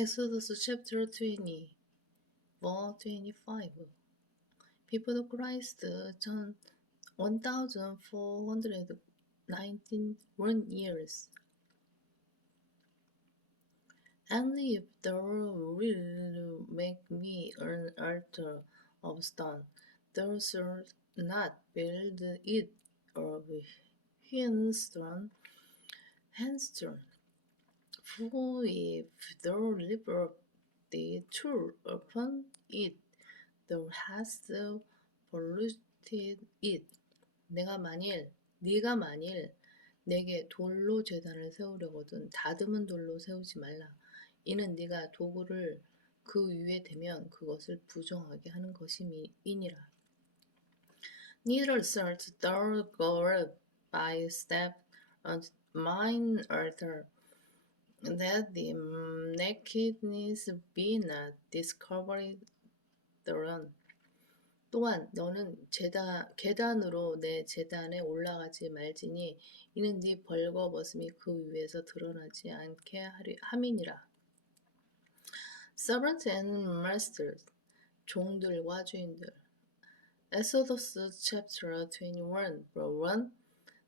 Exodus chapter 20, verse 25. People of Christ, John 1491 years. And if the thou will make me an altar of stone, thou shalt not build it of hewn stone, the tool upon it, thou hast polluted it. 내가 만일, 네가 만일 내게 돌로 제단을 세우려거든 다듬은 돌로 세우지 말라. 이는 네가 도구를 그 위에 대면 그것을 부정하게 하는 것임이니라. Neither shalt thou go by step on mine altar, that the nakedness be not discovered thereon. 또한 너는 제단, 계단으로 내 제단에 올라가지 말지니 이는 네 벌거벗음이 그 위에서 드러나지 않게 하리, 함이니라. Servants and masters, 종들과 주인들. Exodus chapter 21, verse 1.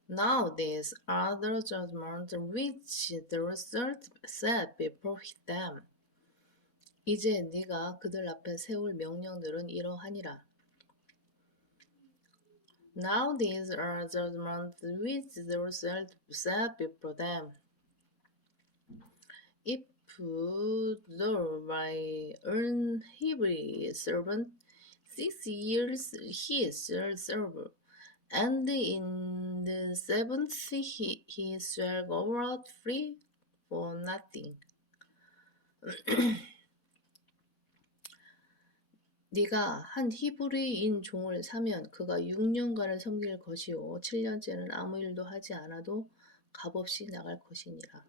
Now these are the judgments which thou shalt set before them. 이제 네가 그들 앞에 세울 명령들은 이러하니라. Now these are judgments which thou shalt set before them. If thou by an Hebrew servant six years he shall serve, and in the seventh he, he shall go out free for nothing. 네가 한 히브리인 종을 사면 그가 6년간을 섬길 것이요 7년째는 아무 일도 하지 않아도 값없이 나갈 것이니라.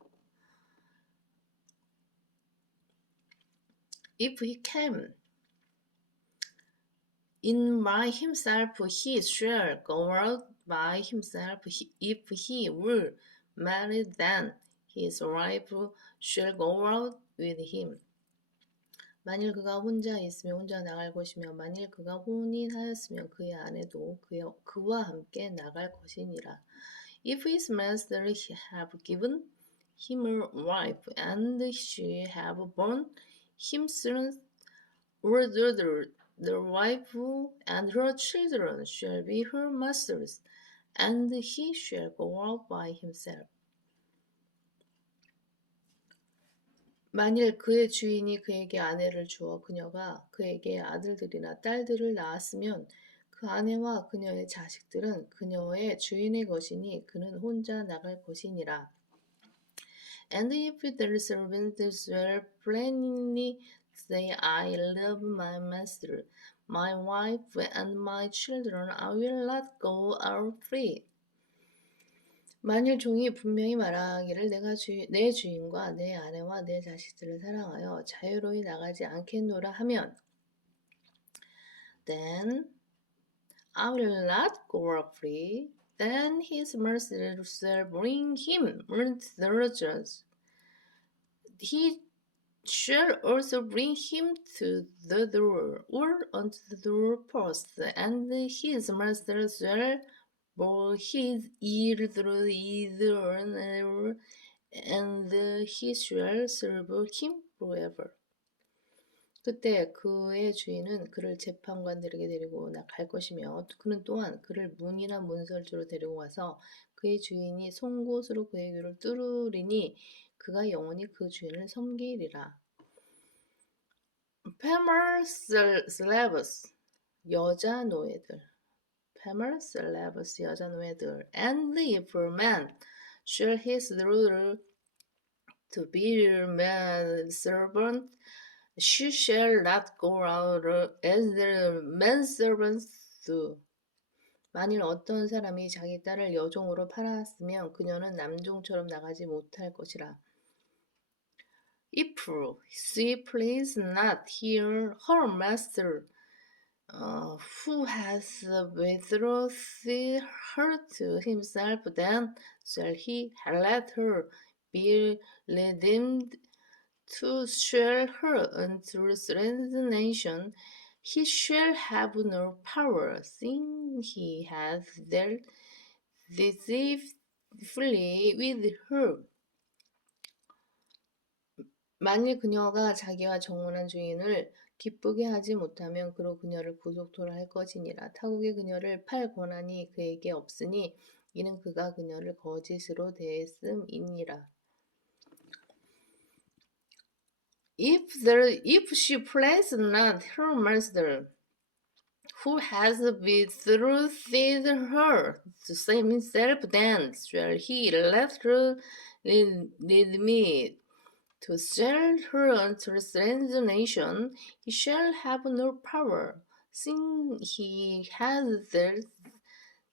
If he came in by himself, he shall go out by himself. If he will marry, then his wife shall go out with him. 만일 그가 혼자 있으면 혼자 나갈 것이며 만일 그가 혼인하였으면 그의 아내도 그의, 그와 함께 나갈 것이니라. If his master have given him a wife and she have borne him sons or daughters, the wife and her children shall be her masters, and he shall go out by himself. 만일 그의 주인이 그에게 아내를 주어 그녀가 그에게 아들들이나 딸들을 낳았으면 그 아내와 그녀의 자식들은 그녀의 주인의 것이니 그는 혼자 나갈 것이니라. And if their servants will plainly say, I love my master, my wife, and my children, I will not go out free. 만일 종이 분명히 말하기를 내가 주, 내 주인과 내 아내와 내 자식들을 사랑하여 자유로이 나가지 않겠노라 하면 then I will not go free. Then his mercy shall bring him multitudes. He shall also bring him to the door or unto the doorpost, and his master shall bow his ear through either another, and he shall serve him forever. 그때 그의 주인은 그를 재판관들에게 데리고 나갈 것이며 그는 또한 그를 문이나 문설주로 데리고 가서 그의 주인이 송곳으로 그의 귀를 뚫으리니 그가 영원히 그 주인을 섬기리라. Slaves, 여자 노예들. Slaves, 여자 노예들. And if a man shall his ruler to be man servant, she shall not go out as the manservants do. 만일 어떤 사람이 자기 딸을 여종으로 팔았으면 그녀는 남종처럼 나가지 못할 것이라. If she please not hear her master, uh, who has betrothed her to himself, then shall he let her be redeemed to share her unto strength the nation, he shall have no power, seeing he hath dealt deceitfully with her. 만일 그녀가 자기와 정혼한 주인을 기쁘게 하지 못하면 그로 그녀를 구속토로 할 것이니라. 타국의 그녀를 팔 권한이 그에게 없으니 이는 그가 그녀를 거짓으로 대했음이니라. If there, if she plays not her master, who has betrothed her to save himself, then shall he let her lead me to sell her unto strange nation. He shall have no power, seeing he has dealt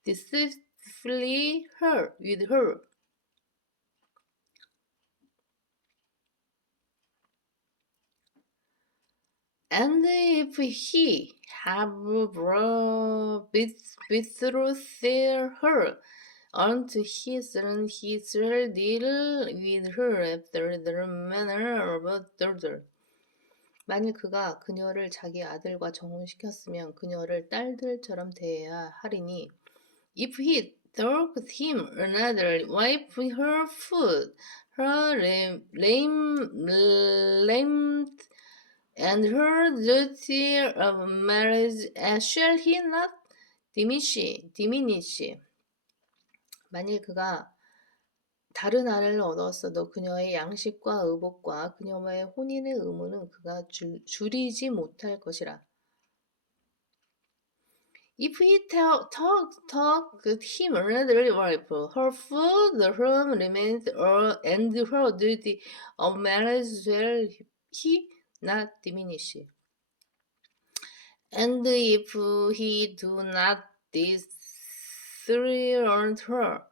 deceitfully her with her. And if he have betrothed her unto his he shall deal with her after the manner of a daughter. 만일 그가 그녀를 자기 아들과 정혼시켰으면 그녀를 딸들처럼 대해야 하리니 if he took him another wife her food her lame, lame, and her duty of marriage, and shall he not diminish, diminish? 만일 그가 다른 아내를 얻었어도 그녀의 양식과 의복과 그녀와의 혼인의 의무는 그가 줄, 줄이지 못할 것이라. If he talk, talk, talk him another wife, her food, her home remains, and her duty of marriage shall he not diminish. And if he do not disregard her,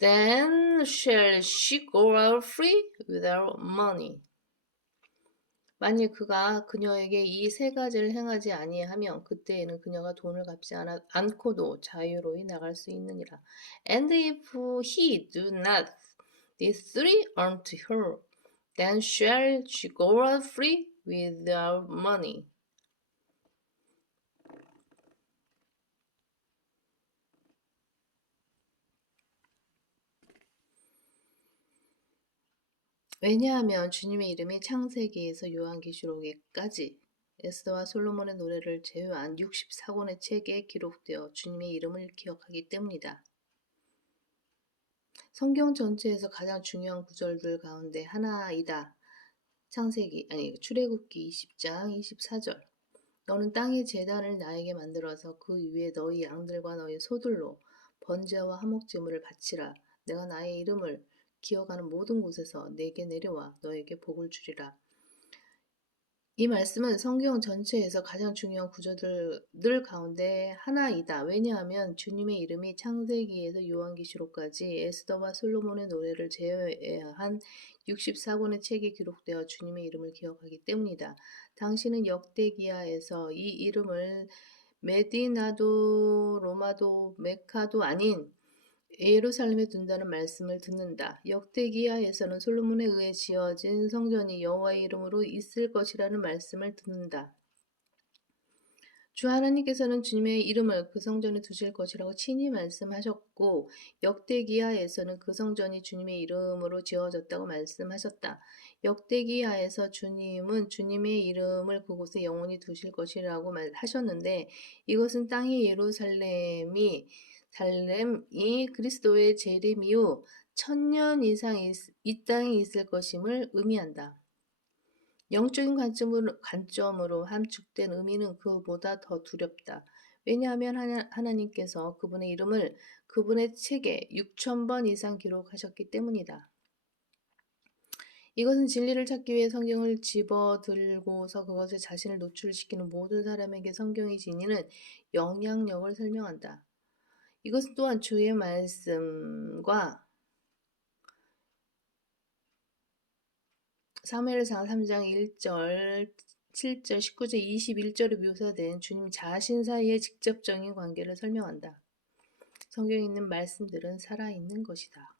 then shall she go out free without money. 만일 그가 그녀에게 이 세 가지를 행하지 아니하면 그때에는 그녀가 돈을 갚지 않아, 않고도 자유로이 나갈 수 있느니라. And if he do not these three unto her, then shall she go out free without money. 왜냐하면 주님의 이름이 창세기에서 요한계시록에까지 에스더와 솔로몬의 노래를 제외한 64권의 책에 기록되어 주님의 이름을 기억하기 때문이다. 성경 전체에서 가장 중요한 구절들 가운데 하나이다. 창세기 아니 출애굽기 20장 24절. 너는 땅의 재단을 나에게 만들어서 그 위에 너희 양들과 너희 소들로 번제와 화목제물을 바치라. 내가 나의 이름을 기어가는 모든 곳에서 내게 내려와 너에게 복을 주리라. 이 말씀은 성경 전체에서 가장 중요한 구조들 가운데 하나이다. 왜냐하면 주님의 이름이 창세기에서 요한계시록까지 에스더와 솔로몬의 노래를 제외한 64권의 책에 기록되어 주님의 이름을 기억하기 때문이다. 당신은 역대기하에서 이 이름을 메디나도 로마도 메카도 아닌 예루살렘에 둔다는 말씀을 듣는다. 역대기하에서는 솔로몬에 의해 지어진 성전이 여호와의 이름으로 있을 것이라는 말씀을 듣는다. 주 하나님께서는 주님의 이름을 그 성전에 두실 것이라고 친히 말씀하셨고 역대기하에서는 그 성전이 주님의 이름으로 지어졌다고 말씀하셨다. 역대기하에서 주님은 주님의 이름을 그곳에 영원히 두실 것이라고 말하셨는데 이것은 땅의 예루살렘이 살렘이 그리스도의 재림 이후 천년 이상 이 땅에 있을 것임을 의미한다. 영적인 관점으로, 관점으로 함축된 의미는 그보다 더 두렵다. 왜냐하면 하나, 하나 님께서 그분의 이름을 그분의 책에 6천 번 이상 기록하셨기 때문이다. 이것은 진리를 찾기 위해 성경을 집어들고서 그것에 자신을 노출시키는 모든 사람에게 성경이 지니는 영향력을 설명한다. 이것 또한 주의 말씀과 사무엘상 3장 1절, 7절, 19절, 21절에 묘사된 주님 자신 사이의 직접적인 관계를 설명한다. 성경에 있는 말씀들은 살아있는 것이다.